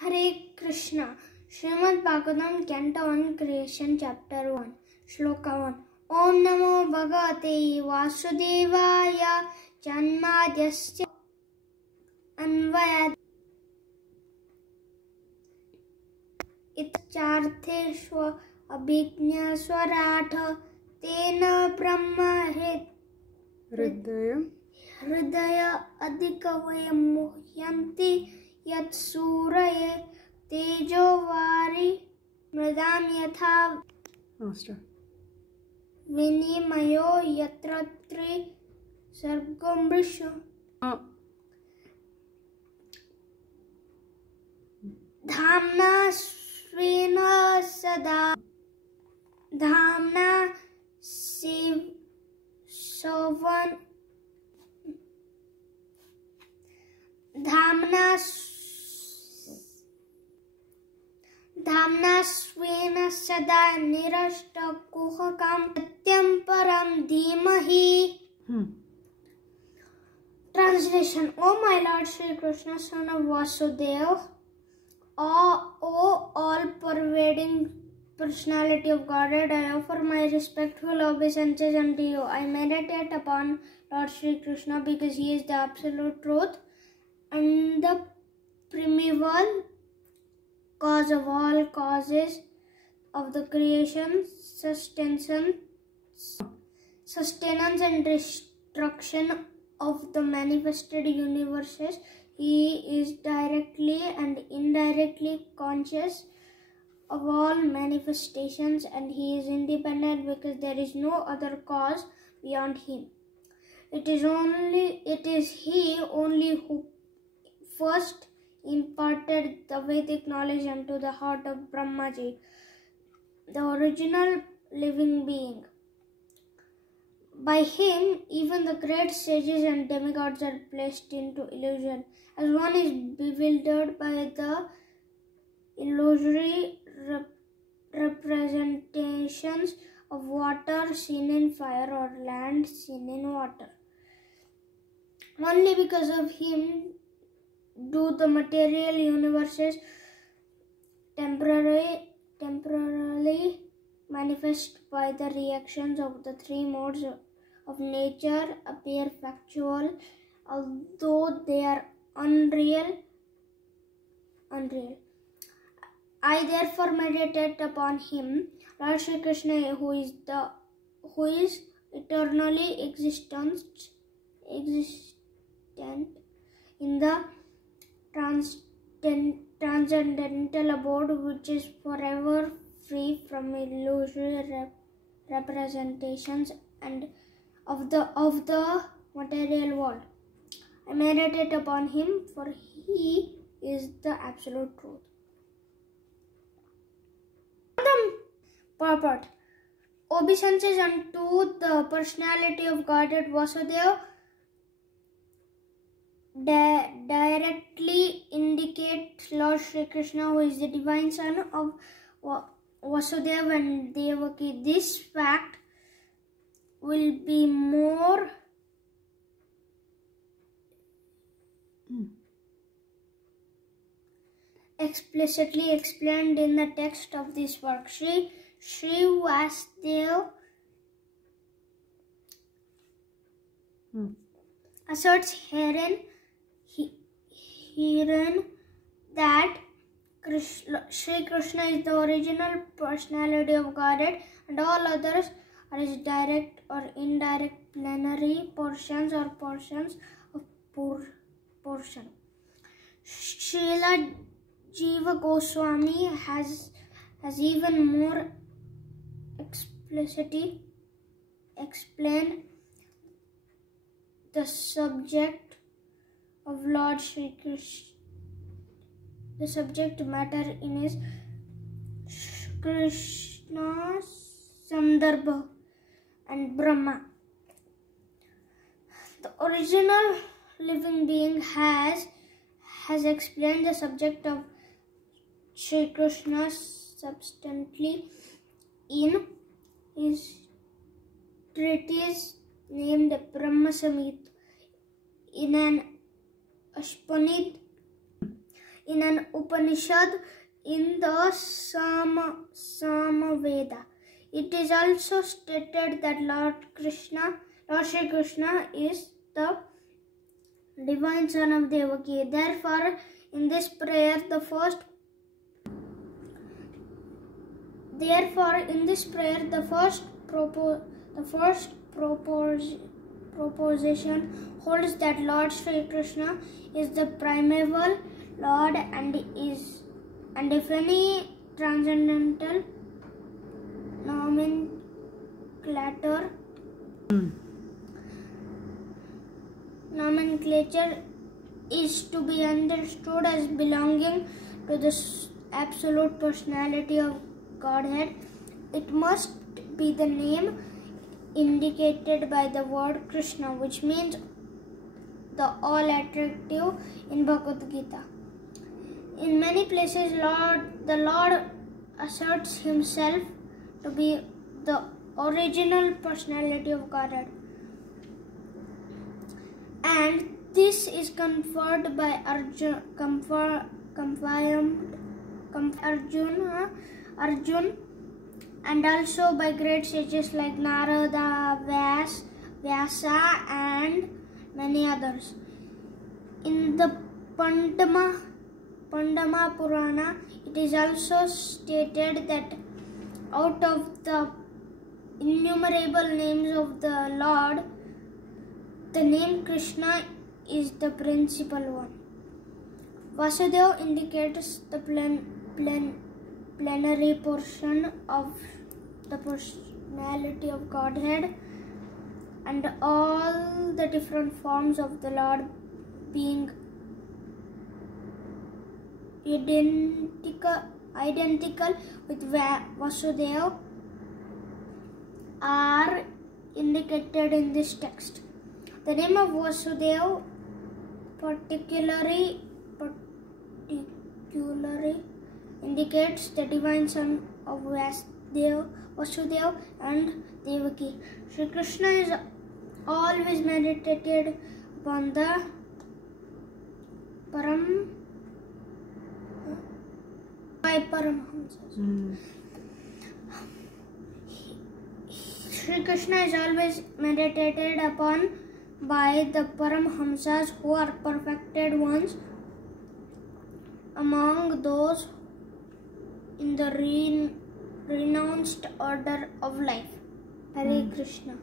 Hare Krishna. Srimad Bhagavatam, Canto 1, Creation, Chapter 1, Shloka 1. Om Namo Bhagavate Vasudevaya Janmadhyasya Anvayad Itchartheshwa Abhijna Swaratha Tena Brahma Hridaya Adhikavayam Muhyanti Yat Suraye Tejo Vari Mridam Yatha Master. Vinimayo Yatra Tri Sargam Vrisha Dhamna Svena Sada Dhamna Siv Sovan Dhamna Svena Sada Nirashta Kuhakam Satyam Param Dhimahi. Translation. O my Lord Sri Krishna, son of Vasudeva, O all-pervading personality of Godhead, I offer my respectful obeisances unto you. I meditate upon Lord Sri Krishna because he is the absolute truth and the primeval cause of all causes of the creation, sustenance and destruction of the manifested universes. He is directly and indirectly conscious of all manifestations, and he is independent because there is no other cause beyond him. It is he only who first imparted the Vedic knowledge unto the heart of Brahmaji, the original living being. By him, even the great sages and demigods are placed into illusion, as one is bewildered by the illusory representations of water seen in fire or land seen in water. Only because of him do the material universes temporarily manifest by the reactions of the three modes of nature appear factual, although they are unreal. I therefore meditate upon him, Lord Sri Krishna, who is eternally existent in the transcendental abode, which is forever free from illusory representations and of the material world. I meditate upon him, for he is the absolute truth. Purport. Obeisances unto the personality of Godhead Vasudeva directly indicate Lord Sri Krishna, who is the divine son of Vasudeva and Devaki. This fact will be more explicitly explained in the text of this work. Sri Vasudeva asserts herein that Sri Krishna is the original personality of Godhead, and all others are his direct or indirect plenary portions or portions of portion. Srila Jiva Goswami has even more explicitly explained the subject of Lord Sri Krishna, the subject matter in his Krishna Sandarbha and Brahma. The original living being has explained the subject of Sri Krishna substantially in his treatise named Brahma Samhita in an Ashpanid in an Upanishad in the Samaveda. It is also stated that Lord Shri Krishna is the divine son of Devaki. Therefore, in this prayer, the first proposition holds that Lord Shri Krishna is the primeval Lord and if any transcendental nomenclature is to be understood as belonging to the absolute personality of Godhead, it must be the name indicated by the word Krishna, which means the all-attractive in Bhagavad Gita. In many places, the Lord asserts himself to be the original personality of Godhead, and this is confirmed by Arjun, and also by great sages like Narada, Vyasa, and many others. In the Pandama Purana, it is also stated that out of the innumerable names of the Lord, the name Krishna is the principal one. Vasudeva indicates the plenary portion of the personality of Godhead, and all the different forms of the Lord being identical with Vasudeva are indicated in this text. The name of Vasudeva particularly indicates the divine son of Vasudeva and Devaki. Shri Krishna is always meditated upon the by Paramhamsas. Shri Krishna is always meditated upon by the Paramhamsas, who are perfected ones among those in the renounced order of life. Hare Krishna.